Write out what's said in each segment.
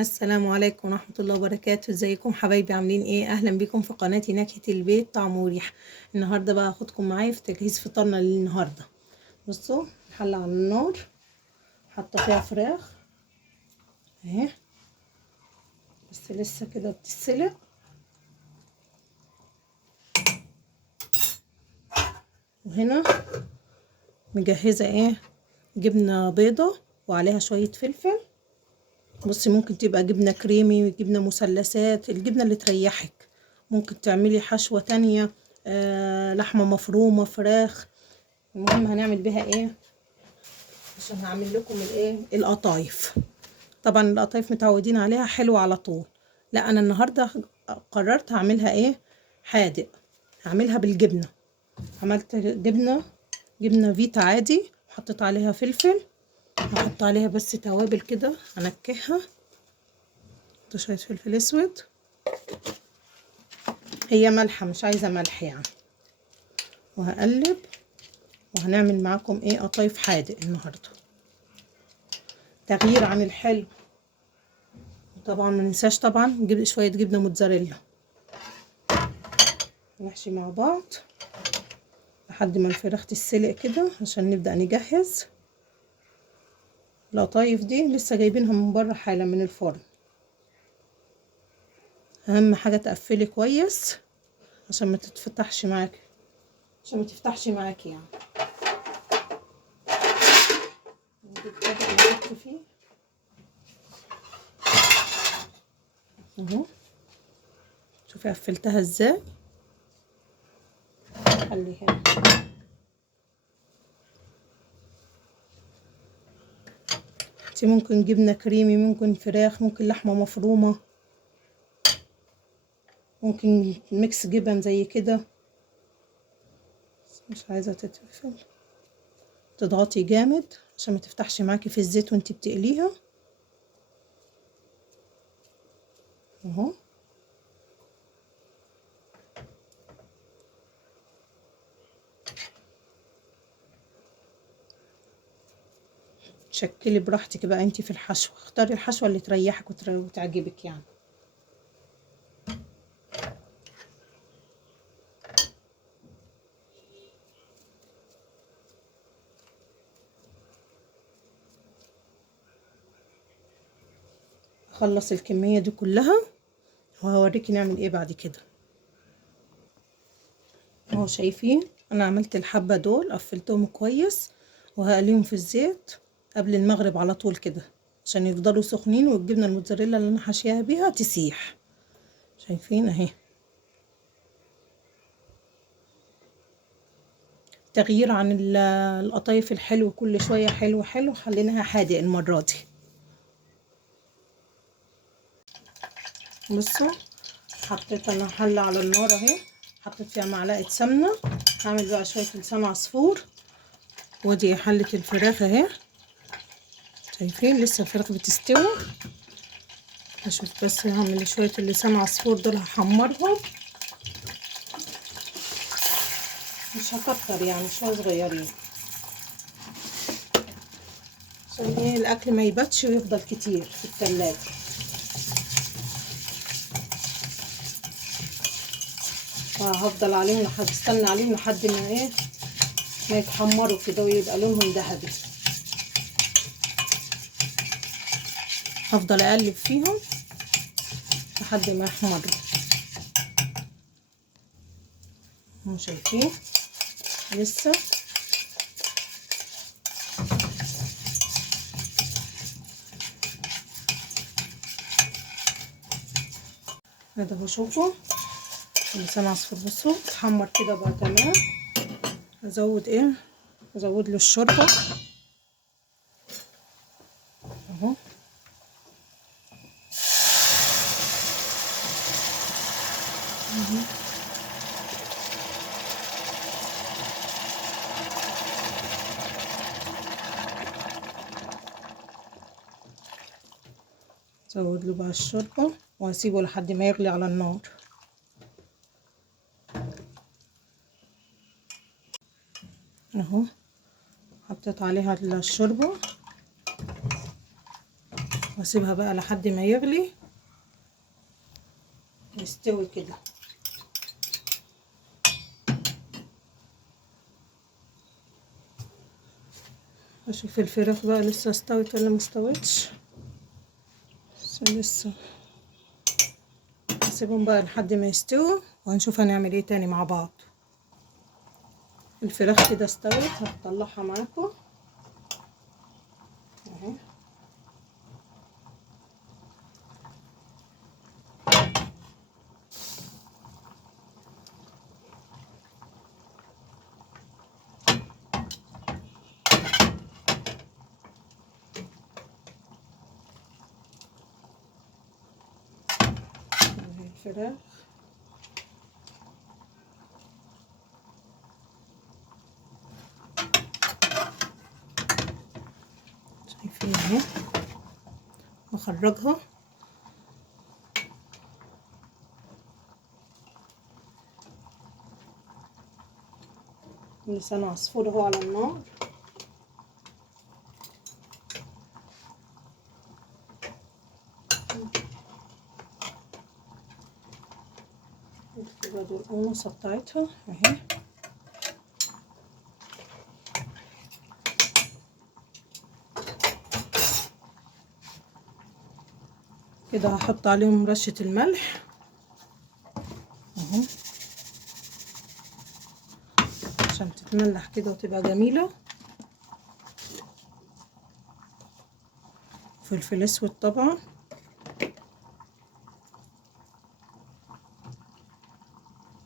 السلام عليكم ورحمة الله وبركاته. ازيكم حبايبي؟ عاملين ايه؟ اهلا بيكم في قناتي نكهة البيت طعم وريحة. النهاردة بقى هاخدكم معايا في تجهيز فطارنا للنهاردة. بصوا، الحلة على النار، حاطة فيها فراخ اهي، بس لسه كده بتتسلق. وهنا مجهزة ايه، جبنة بيضة وعليها شوية فلفل. بصي، ممكن تبقى جبنة كريمي، جبنة مثلثات، الجبنة اللي تريحك. ممكن تعملي حشوة تانية، لحمة مفرومة، فراخ. المهم هنعمل بيها ايه، عشان هعمل لكم الايه، القطايف. طبعا القطايف متعودين عليها حلوة على طول. لا، انا النهاردة قررت هعملها ايه، حادق. هعملها بالجبنة. عملت جبنة فيتا عادي، حطيت عليها فلفل، هحط عليها بس توابل كده هنكهها. شوية فلفل اسود، هي ملحة مش عايزة ملح يعني. وهقلب، وهنعمل معاكم ايه، قطايف حادق النهاردة، تغيير عن الحلو. طبعا ما ننساش طبعا نجيب شوية جبنة موتزاريلا. نحشي مع بعض لحد ما الفراخ تتسلق كده، عشان نبدأ نجهز. القطايف دي لسه جايبينها من بره حالا من الفرن. اهم حاجة تقفلي كويس عشان ما تتفتحش معاكي، عشان ما تفتحش معاكي يعني. نحط فيه اهو. شوفي قفلتها ازاي، خليها. انتي ممكن جبنة كريمي، ممكن فراخ، ممكن لحمة مفرومة، ممكن ميكس جبن زي كده. مش عايزة تتقفل، تضغطي جامد عشان ما تفتحش معاكي في الزيت وانتي بتقليها اهو. تشكلي براحتك بقى انتي في الحشو، اختاري الحشوة اللي تريحك وتعجبك يعني. اخلص الكمية دي كلها وهوريكي نعمل ايه بعد كده. اهو شايفين، انا عملت الحبة دول، قفلتهم كويس وهقليهم في الزيت قبل المغرب على طول كده، عشان يفضلوا سخنين والجبنة الموتزاريلا اللي انا حاشياها بيها تسيح. شايفين اهي، تغيير عن القطايف الحلو كل شوية حلو حلو، خليناها حادق المرة دي. بصوا، حطيت انا حلة على النار اهي، حطيت فيها معلقة سمنة. هعمل بقى شوية لسان عصفور. ودي حلة الفراخ اهي، شايفين لسه الفراخ بتستوي. هشوف بس، هعمل شوية اللسان عصفور دول هحمرهم، مش هكتر يعني، شوية صغيرين عشان ايه الاكل ما يباتش ويفضل كتير في التلاجة. وهفضل عليهم استنى عليهم لحد ما ايه، ما يتحمروا كده ويبقى لونهم ذهبي. هفضل اقلب فيهم لحد ما يحمروا. هم شايفين لسه. هذا هو، شوفوا لسان عصفور، بصوا اتحمر كده بقى تمام. ازود ايه، ازود له الشوربه اهو. ازود له بقى الشوربه وهسيبه لحد ما يغلي على النار اهو. حطيت عليها الشوربه واسيبها بقى لحد ما يغلي يستوي كده. اشوف الفراخ بقى لسه استوت ولا مستوتش، بس لسه. هسيبهم بقى لحد ما يستووا وهنشوف هنعمل ايه تاني مع بعض. الفراخ كده استوت، هطلعها معاكم اهي. الفراخ شايفين اهي، بخرجها. لسان عصفور اهو على النار. كده دي القنصة بتاعتها اهي. كده هحط عليهم رشة الملح اهو عشان تتملح كده وتبقى جميلة. فلفل اسود طبعا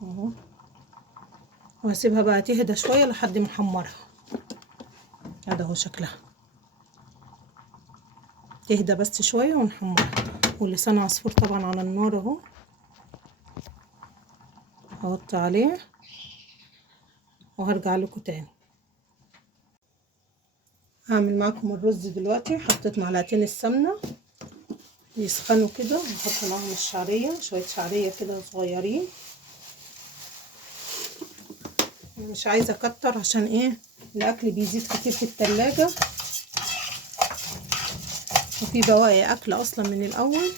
اهو. وهسيبها بقى تهدى شوية لحد ما احمرها. هذا هو شكلها، تهدى بس شوية ونحمرها. ولسان عصفور طبعا على النار اهو. هحط عليه وهرجع لكم تاني. هعمل معاكم الرز دلوقتي. حطيت معلقتين السمنة يسخنوا كده، وهحط معاهم الشعرية، شوية شعرية كده صغيرين. مش عايزة اكتر عشان ايه الاكل بيزيد كتير في التلاجة، وفي بواقي اكل اصلا من الاول،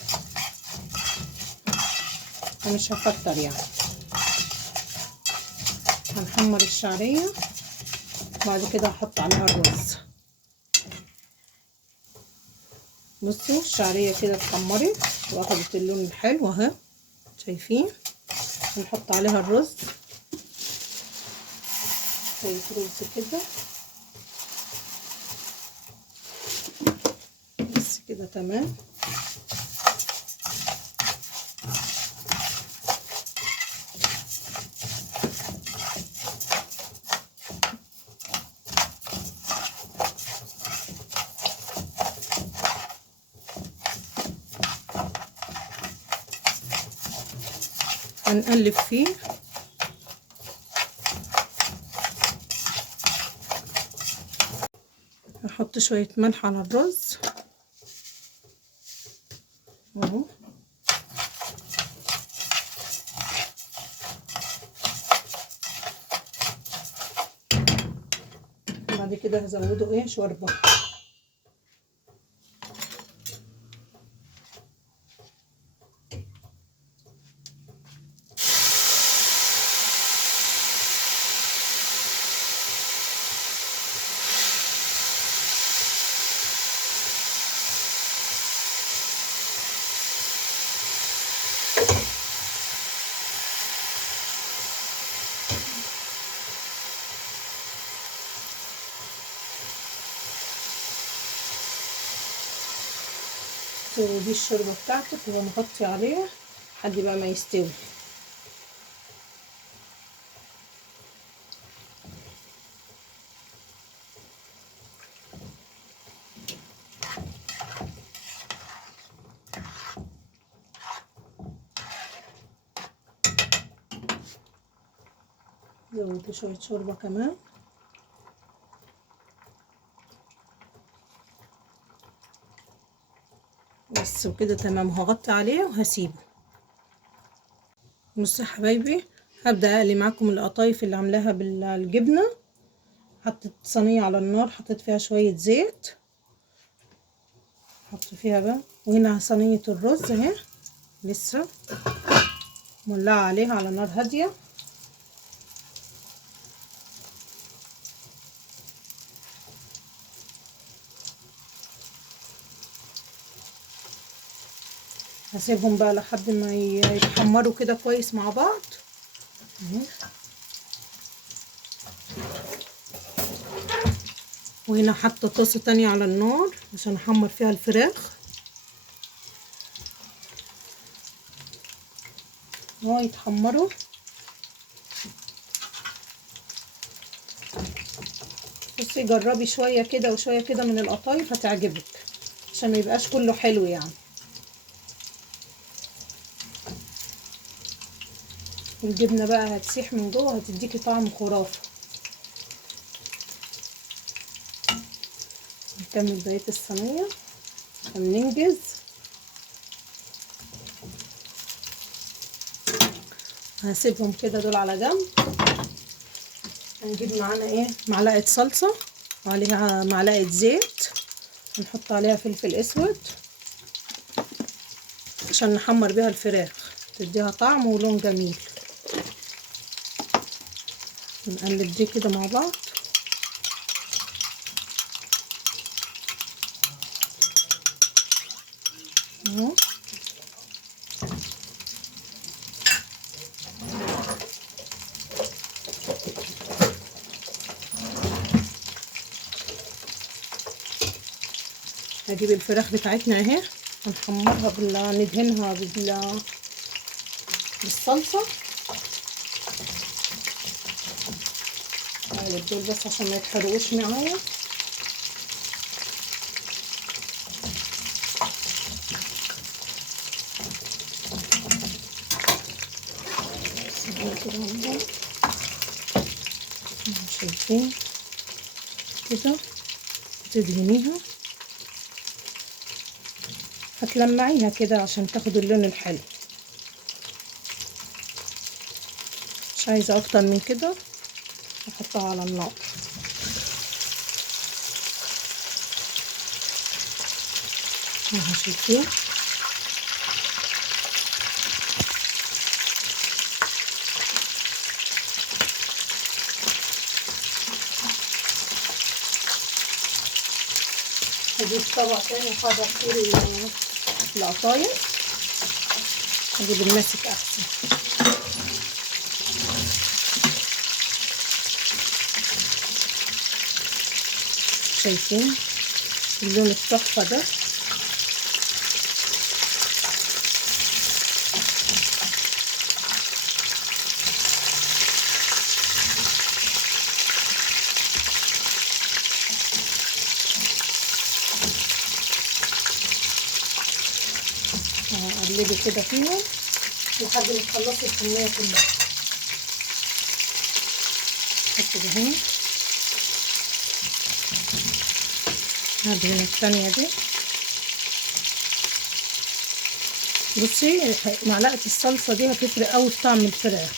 فمش هكتر يعني. هنحمر الشعرية بعد كده هحط عليها الرز. بصوا الشعرية كده اتحمرت واخدت اللون الحلو اهي، شايفين. هنحط عليها الرز، شوية رز كده بس كده تمام. هنقلب فيه. هحط شوية ملح على الرز اهو. بعد كده هزوده ايه شوربة. ودي الشوربة بتاعتك وهنغطي عليها لحد بقى ما يستوي. زودت شوية شوربة كمان. بس وكده تمام، هغطي عليه وهسيبه. بصوا يا حبايبي، هبدأ اقلي معاكم القطايف اللي عاملاها بالجبنة. حطيت صينية على النار، حطيت فيها شوية زيت، نحط فيها بقى. وهنا صينية الرز اهي لسه مولعة عليها على نار هادية. هسيبهم بقى لحد ما يتحمروا كده كويس مع بعض. وهنا حاطه طاسه تانية على النار عشان احمر فيها الفراخ اهو يتحمروا. بصي جربي شويه كده وشويه كده من القطايف هتعجبك عشان ما يبقاش كله حلو يعني. الجبنه بقى هتسيح من جوه هتديكي طعم خرافي. نكمل بقيه الصينيه عشان ننجز. هسيبهم كده دول على جنب. هنجيب معانا ايه معلقه صلصه وعليها معلقه زيت، نحط عليها فلفل اسود عشان نحمر بيها الفراخ تديها طعم ولون جميل. نقلب دي كده مع بعض اهو. هجيب الفراخ بتاعتنا اهي هنحمرها ندهنها بالصلصه. هقلب دول بس عشان ما يتحرقوش معايا. شايفين كده تدهنيها هتلمعيها كده عشان تاخد اللون الحلو. مش عايزه اكتر من كده. احطها على النار. اهو شايفين هجيب طبق تاني احضر فيه القطايف. هجيب الماسك احسن. شايفين اللون التحفه ده. قلبي كده فيهم لحد ما تخلصي الكميه كلها. حطي ده هنا. هذه هنا الثانيه دي. بصي معلقه الصلصه دي هتفرق قوي في طعم الفراخ.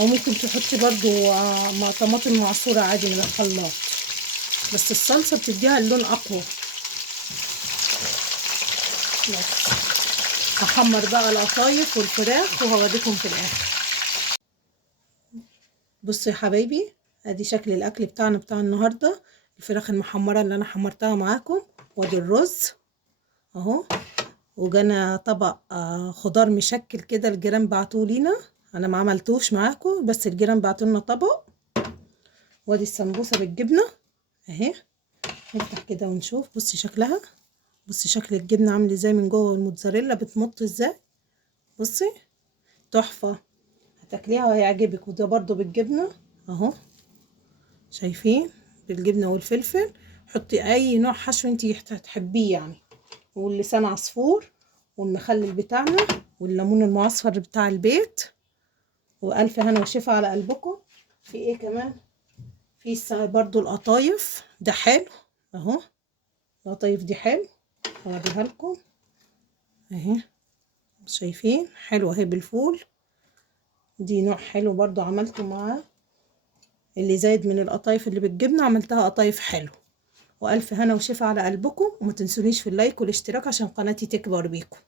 او ممكن تحطي برضو مع طماطم معصوره عادي من الخلاط، بس الصلصه بتديها اللون اقوى. بس هحمر بقى القطايف والفراخ وهوريكم في الاخر. بصوا يا حبايبي ادي شكل الاكل بتاعنا بتاع النهارده. الفراخ المحمره اللي انا حمرتها معاكم، وادي الرز اهو. وجانا طبق خضار مشكل كده الجيران بعتوه لينا، انا ما عملتوش معاكم بس الجيران بعتوا لنا طبق. وادي السمبوسه بالجبنه اهي. نفتح كده ونشوف. بصي شكلها، بصي شكل الجبنه عامل ازاي من جوه والموتزاريلا بتمط ازاي. بصي تحفه هتاكليها وهيعجبك. وده برضو بالجبنه اهو. شايفين بالجبنه والفلفل. حطي اي نوع حشو انتي تحبيه يعني. واللسان عصفور والمخلل بتاعنا والليمون المعصفر بتاع البيت. والف هنا وشفا على قلبكم. في ايه كمان؟ في برضو القطايف ده حلو اهو. القطايف دي حلو هوريها لكم اهي. شايفين حلوه اهي بالفول. دي نوع حلو برضو عملته معاه. اللي زايد من القطايف اللي بالجبنه عملتها قطايف حلو. والف هنا وشفا على قلبكم، وما تنسونيش في اللايك والاشتراك عشان قناتي تكبر بيكم.